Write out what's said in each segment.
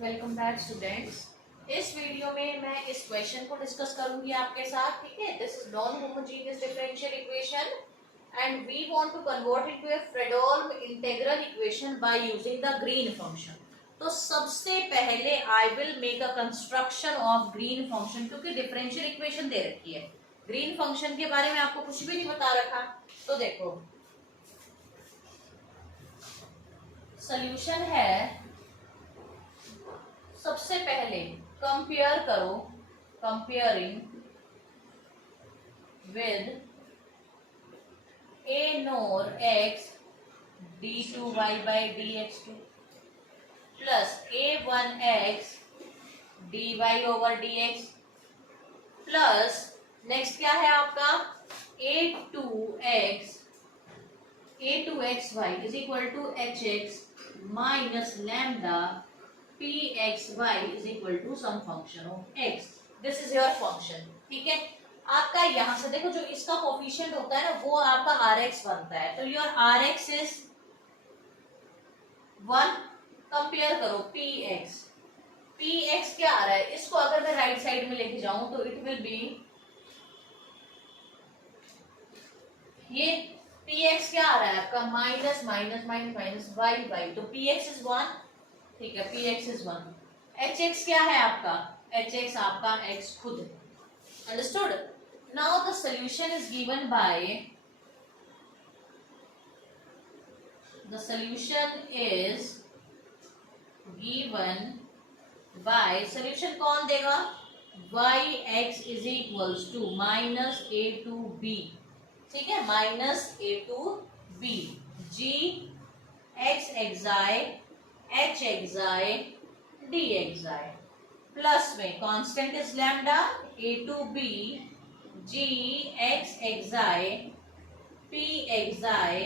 Welcome back students. इस video में मैं इस क्वेश्चन को डिस्कस करूंगी आपके साथ। ठीक है, this is non homogeneous differential equation and we want to convert it to a Fredholm integral equation by using the green function. तो सबसे पहले I will make a construction of Green function, क्योंकि differential equation दे रखी है, green function के बारे में आपको कुछ भी नहीं बता रखा। तो देखो सॉल्यूशन है, सबसे पहले कंपेयर करो, comparing with a nor x d2y by dx2 plus a1x dy over dx plus next क्या है आपका a2xy is equal to hx minus lambda pxy is equal to some function of x. This is your function. ठीक है, आपका यहां से देखो जो इसका कोफिशिएंट होता है ना वो आपका rx बनता है, तो योर rx इज 1। कंपेयर करो px क्या आ रहा है, इसको अगर मैं राइट साइड में लेके जाऊं तो इट विल बी, ये px क्या आ रहा है आपका minus minus minus minus y, तो px इज 1। ठीक है, px इज 1। hx क्या है आपका, hx आपका x खुद है। Understood. Now the solution is given by, the solution is given by, solution कौन देगा, yx is equals to minus a to b। ठीक है, minus a to b, g x xi h xi d xi plus में constant is lambda a to b g x xi p xi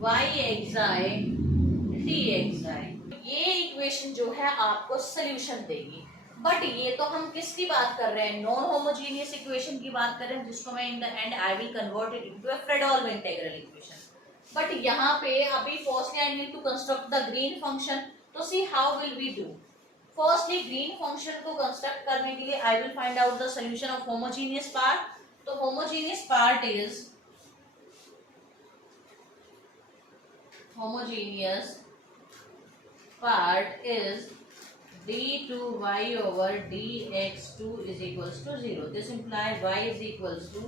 y xi d xi। ये equation जो है आपको solution देगी। But ये तो हम किसकी बात कर रहे हैं, नॉन होमोजेनियस इक्वेशन की बात कर रहे हैं, जिसको मैं in the end I will convert it into a Fredholm integral equation. But यहाँ पे अभी firstly I need to construct the green function. तो see how will we do. Firstly green function को कंस्ट्रक्ट करने के लिए I will find out the solution of homogeneous part. तो homogeneous part is, homogeneous part is d2y over dx2 is equals to 0. This implies y is equals to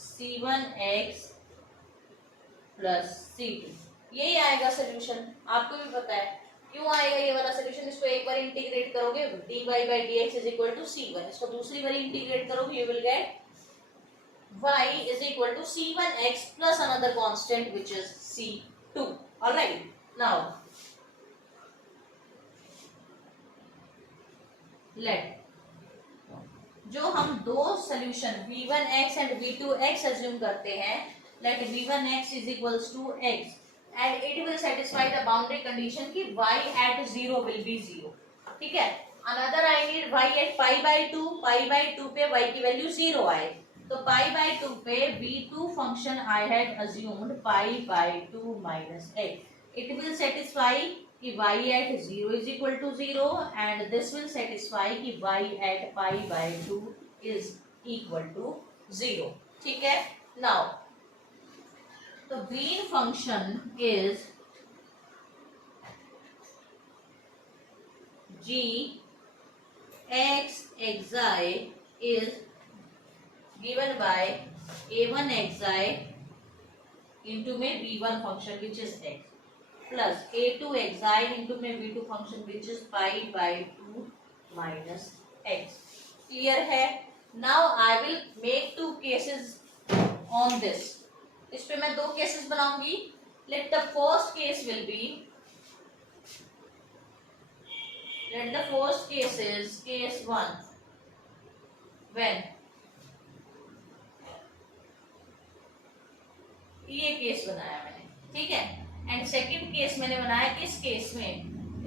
c1x plus c2। यही आएगा solution, आपको भी पता है क्यों आएगा ये वाला सोल्यूशन। इसको एक बार इंटीग्रेट करोगे dy by dx is equal to c1, इसको दूसरी बार इंटीग्रेट करोगे you will get y is equal to c1x plus another constant which is c2. Alright, now let, जो हम दो solution v1x and v2x assume करते हैं, let v1x is equals to x and it will satisfy the boundary condition कि y at 0 will be 0। ठीक है, another I need y at pi by 2 पे y की वैल्यू 0 आए, तो पाई by 2 पे v2 function I had assumed pi by 2 minus x, it will satisfy कि y at 0 is equal to 0 and this will satisfy कि y at pi by 2 is equal to 0। ठीक है, now the green function is g x xi is given by a1 xi into में v1 function which is x plus a2 xi into में v2 function which is pi by 2 minus x। Clear है। Now I will make two cases on this. इस पे मैं दो cases बनाऊंगी। Let the first case will be, let the first case is case 1 when, ये केस बनाया मैंने। ठीक है, एंड सेकेंड केस मैंने बनाया इस केस में,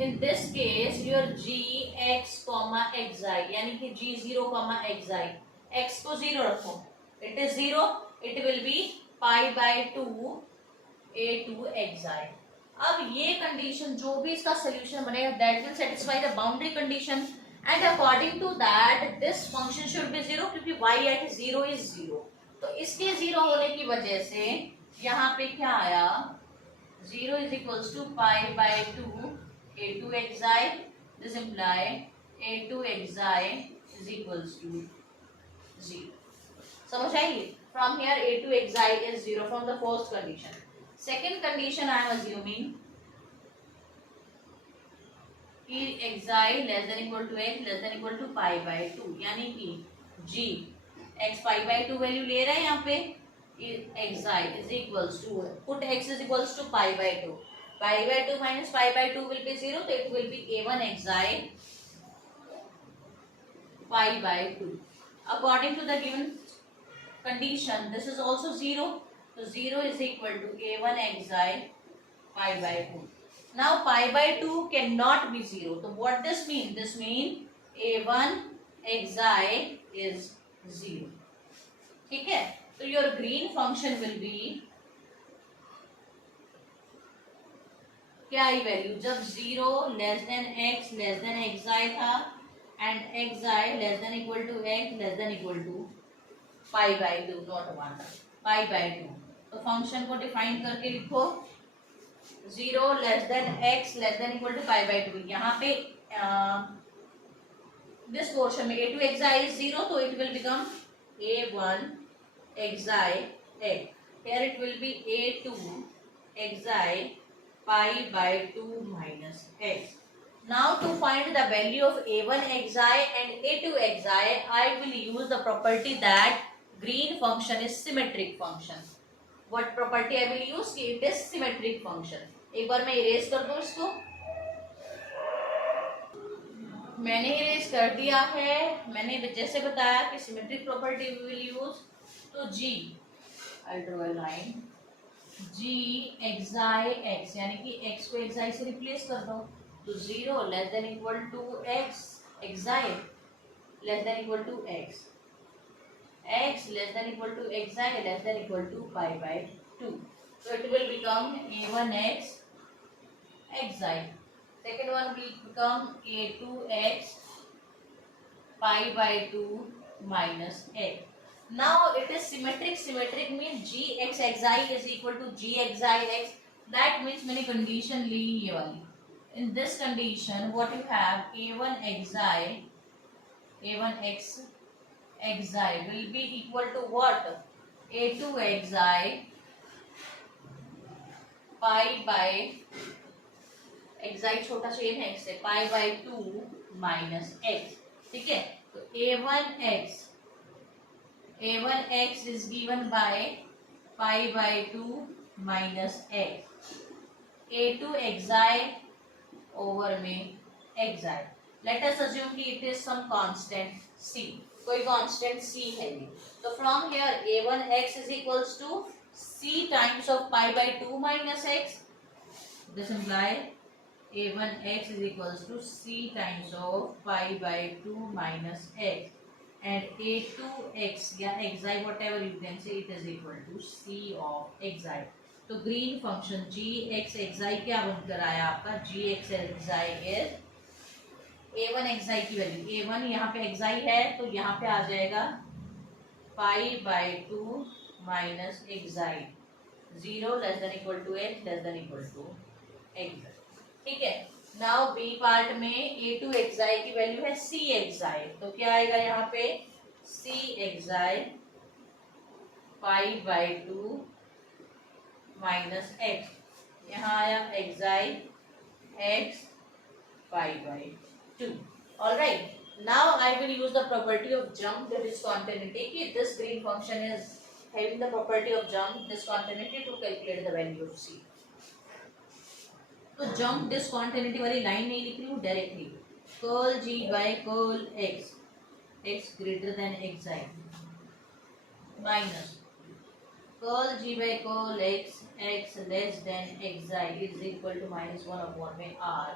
in this case your g x comma xi यानी कि g0 कॉमा xi, x को 0 रखो, it is 0, it will B pi by 2 a2 xi। अब ये कंडीशन जो भी इसका सोल्यूशन बनेगा that will satisfy the boundary condition and according to that this function should be zero, क्योंकि y at zero is zero. तो इसके zero होने की वजह से यहाँ पे क्या आया, zero is equals to pi by two a to xi, this implies a to xi is equals to zero. समझ आएगी? From here a to xi is 0 from the first condition. Second condition I am assuming कि xi less than equal to x less than equal to pi by 2, यानी कि g x pi by 2 value ले रहा है यहाँ पे, xi is equals to, put x is equals to pi by 2, pi by 2 minus pi by 2 will be 0, so it will be a1 xi pi by 2. According to the given condition this is also 0, so 0 is equal to a1 xi pi by 2. Now pi by 2 cannot be 0, so what this mean? This mean a1 xi is 0. ठीक है, तो your green function will be क्या आई value, जब 0 less than x less than xi था and xi less than equal to x less than equal to pi by 2, not 1, pi by 2। तो function को define करके लिखो 0 less than x less than equal to pi by 2। यहाँ पे this portion में a2 xi is 0, तो it will become a1 xi x, here it will be a2 xi pi by 2 minus x. Now to find the value of a1 xi and a2 xi, I will use the property that green function is symmetric function. What property I will use? कि it is symmetric function. एक बार मैं erase कर दूं इसको, मैंने erase कर दिया है। मैंने जैसे बताया कि symmetric property we will use, तो g, I draw a line, g xi x, यानी कि x को xi से रिप्लेस कर दो, तो 0 less than equal to x, xi less than equal to x, x less than equal to xi less than equal to pi by 2. So it will become a1x xi. Second one will become a2x pi by 2 minus x. Now it is symmetric. Symmetric means gx xi is equal to gxi x. That means मैंने condition ली ये वाली. In this condition, what you have, a1 xi, a1x xi will be equal to what? a2 xi pi by xi छोटा chain है इससे, pi by 2 minus x. ठीक है, तो a1x is given by pi by 2 minus x, a2 xi over में xi. Let us assume कि it is some constant c, कोई constant c है ये, तो from here a1x is equals to c times of pi by 2 minus x, this imply a1x is equals to c times of pi by 2 minus x, and a2x या xi whatever you can say, it is equal to c of xi. तो green function gx xi क्या बनकर आया आपका, gx xi is a1 xi की value, a1 यहाँ पे xi है तो यहाँ पे आ जाएगा pi by 2 minus xi, 0 less than equal to x less than equal to xi. ठीक है, नाउ बी पार्ट में a2 xi की वैल्यू है c xi, तो क्या आएगा यहाँ पे c xi pi by 2 minus x, यहाँ आया xi x pi by 2. All right. Now I will use the property of jump discontinuity. This green function is having the property of jump discontinuity to calculate the value of c. तो jump discontinuity वाली line नहीं लिख रही हूँ, directly curl g by curl x, x greater than xi minus curl g by curl x, x less than xi is equal to minus 1 upon में r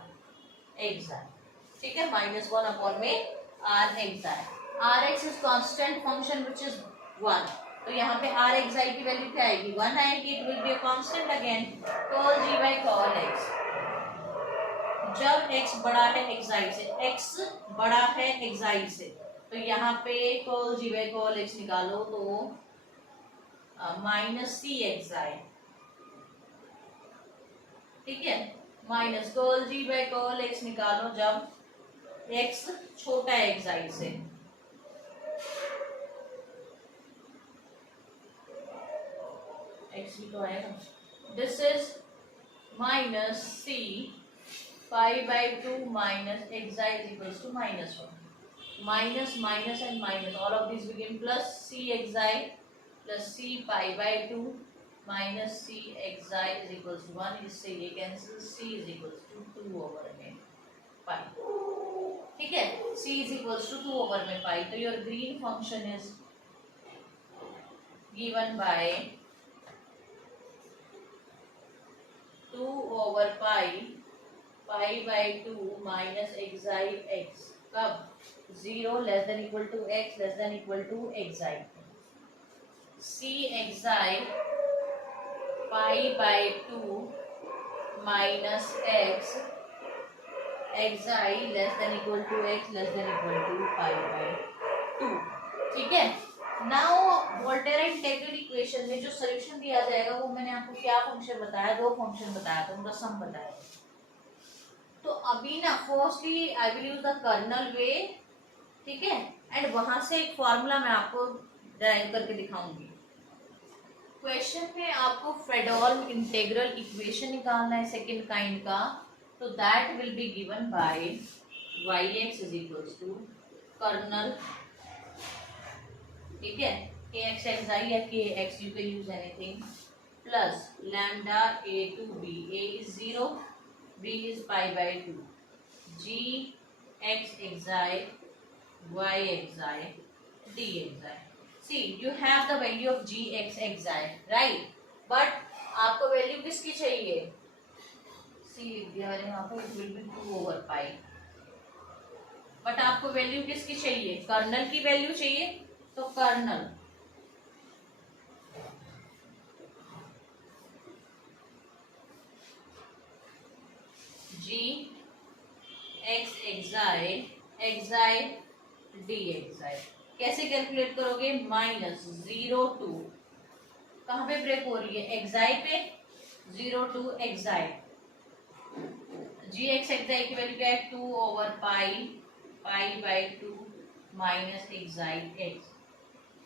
xi. ठीक है, minus 1 upon में r xi. Rx is constant function which is 1. तो यहाँ पे are x आई की value क्या आएगी 1 आएगी, it will be a constant again call g by call x. जब x बड़ा है एक्साई से, x बड़ा है एक्साई से, तो यहाँ पे call g by call x निकालो तो माइनस सी एक्साई, ठीक है, minus call g by call x निकालो जब x छोटा है एक्साई से, x भी तो आएगा, this is minus c pi by 2 minus xi is equals to minus 1. Minus, minus and minus. All of these begin plus cxi plus c pi by 2 minus cxi is equals to 1. इससे ये cancel, c is equals to 2 over में pi. ठीक है, c is equals to 2 over में pi. तो your green function is given by 2 over pi by 2 minus xi x, कब 0 less than equal to x less than equal to xi, c xi pi by 2 minus x xi less than equal to x less than equal to pi by 2, ठीक है। Now Volterra and Taylor equation में जो solution दिया जाएगा वो मैंने आपको क्या फंक्शन बताया, दो फंक्शन बताया था, उनका सम बताया। तो अभी ना firstly I will use the kernel way, ठीक है, एंड वहां से एक फॉर्मूला मैं आपको ड्राइव करके दिखाऊंगी। क्वेश्चन में आपको फ्रेडोल इंटीग्रल इक्वेशन निकालना है सेकंड काइंड का, तो that will be given by yx is equals to kernel, ठीक है, kx xi या kx you can use anything, plus lambda a to b, a is 0, b is pi by 2, g x xi y xi d xi. See, you have the value of g x xi, right? But आपको value किसकी चाहिए? c लिख दिया मैंने वहाँ पर, it will be 2 over pi. But आपको value किसकी चाहिए? कर्नल की वैल्यू चाहिए, तो kernel g x xi xi d xi कैसे कैलकुलेट करोगे? माइनस 0 टू, कहाँ पे ब्रेक हो रही है? xi पे, 0 to xi, g x xi की वैल्यू क्या है? 2 over pi by 2 minus xi x।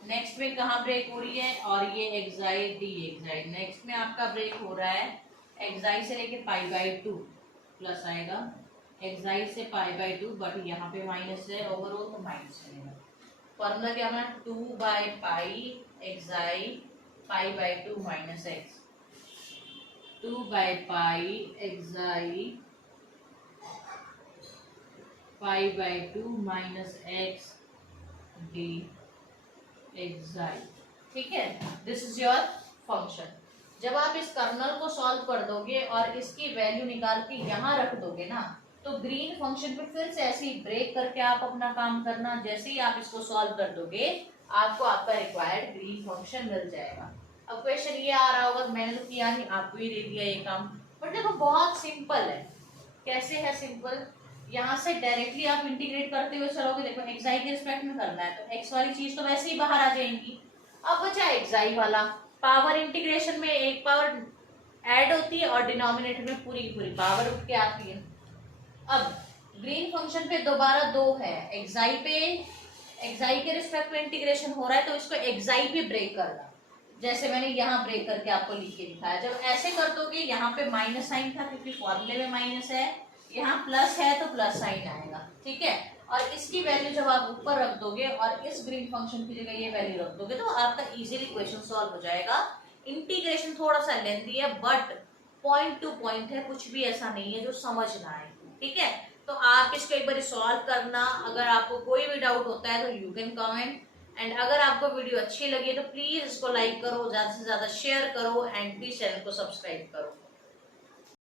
Next में कहाँ ब्रेक हो रही है? और ये xi d xi। नेक्स्ट में आपका ब्रेक हो रहा है xi से लेके पाई बाई 2, प्लस आएगा xi से पाई बाई 2, बट यहाँ पे माइनस है ओवरऑल, तो माइनस चलेगा। फॉर्मूला क्या होना? 2 by pi xi pi by 2 minus x, 2 by pi xi pi by 2 minus x d xi, ठीक है। This is your function. जब आप इस कर्नल को सॉल्व कर दोगे और इसकी वैल्यू निकाल के यहाँ रख दोगे ना, तो ग्रीन फंक्शन पे फिर से ऐसे ही ब्रेक करके आप अपना काम करना। जैसे ही आप इसको सॉल्व कर दोगे आपको आपका रिक्वायर्ड ग्रीन फंक्शन मिल जाएगा। अब क्वेश्चन ये आ रहा होगा, मैंने तो किया नहीं, आपको ही दे दिया ये काम, बट देखो बहुत सिंपल है। कैसे है सिंपल? यहाँ से डायरेक्टली आप इंटीग्रेट करते हुए चलोगे। देखो एक्साई के रिस्पेक्ट में करना है, तो एक्स वाली चीज तो वैसे ही बाहर आ जाएंगी। अब बचा एक्साई वाला, पावर इंटीग्रेशन में एक पावर ऐड होती है और डिनोमिनेटर में पूरी की पूरी पावर उठ के आती है। अब ग्रीन फंक्शन पे दोबारा 2 है, एक्साई पे, एक्साई के रिस्पेक्ट में इंटीग्रेशन हो रहा है, तो इसको एक्साई पे ब्रेक करना, जैसे मैंने यहाँ ब्रेक करके आपको लिख के दिखाया। जब ऐसे कर दोगे, यहाँ पे माइनस साइन था क्योंकि फॉर्मूले में माइनस है, यहाँ प्लस है तो प्लस साइन आएगा, ठीक है। और इसकी वैल्यू जब आप ऊपर रख दोगे और इस ग्रीन फंक्शन की जगह ये वैल्यू रख दोगे, तो आपका इजीली क्वेश्चन सॉल्व हो जाएगा। इंटीग्रेशन थोड़ा सा लेंथी है, बट पॉइंट टू पॉइंट है, कुछ भी ऐसा नहीं है जो समझ ना आए, ठीक है। तो आप इसको एक बार सॉल्व करना। अगर आपको कोई भी डाउट होता है तो यू कैन कमेंट, एंड अगर आपको वीडियो अच्छी लगी तो प्लीज इसको लाइक करो, ज्यादा से ज्यादा शेयर करो, एंड प्लीज चैनल को सब्सक्राइब करो।